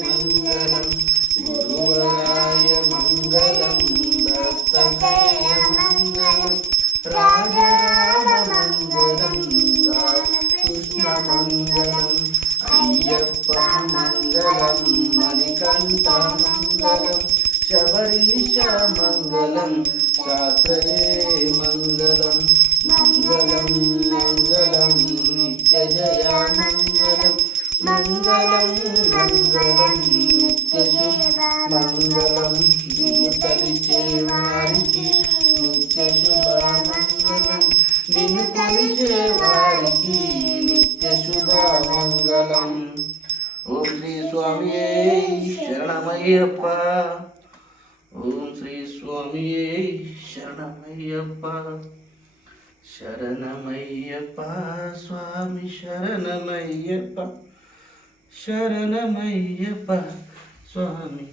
మంగళం గురువరాయ మంగళం దత్తత్రేయ మంగళం రాజరామ మంగళం రామకృష్ణ మంగళం అయ్యప్ప మంగళం మణికంఠ మంగళం శబరీశ మంగళం శాస్త్రయే మంగళం మంగళం మంగళం నిత్య జయ మంగళం మంగళం మంగళం నిత్య శుభ మంగళం నిన్ను తలిచే వారికి నిత్య శుభ మంగళం నిన్ను తలిచే వారికి నిత్య శుభ మంగళం. ఓం శ్రీ స్వామియే శరణమయ్యప్ప. ఓం శ్రీ స్వామియే శరణమయ్యప్ప. శరణమయ్యప్ప స్వామి శరణమయ్యప్ప. శరణమయ్యప్ప స్వామి.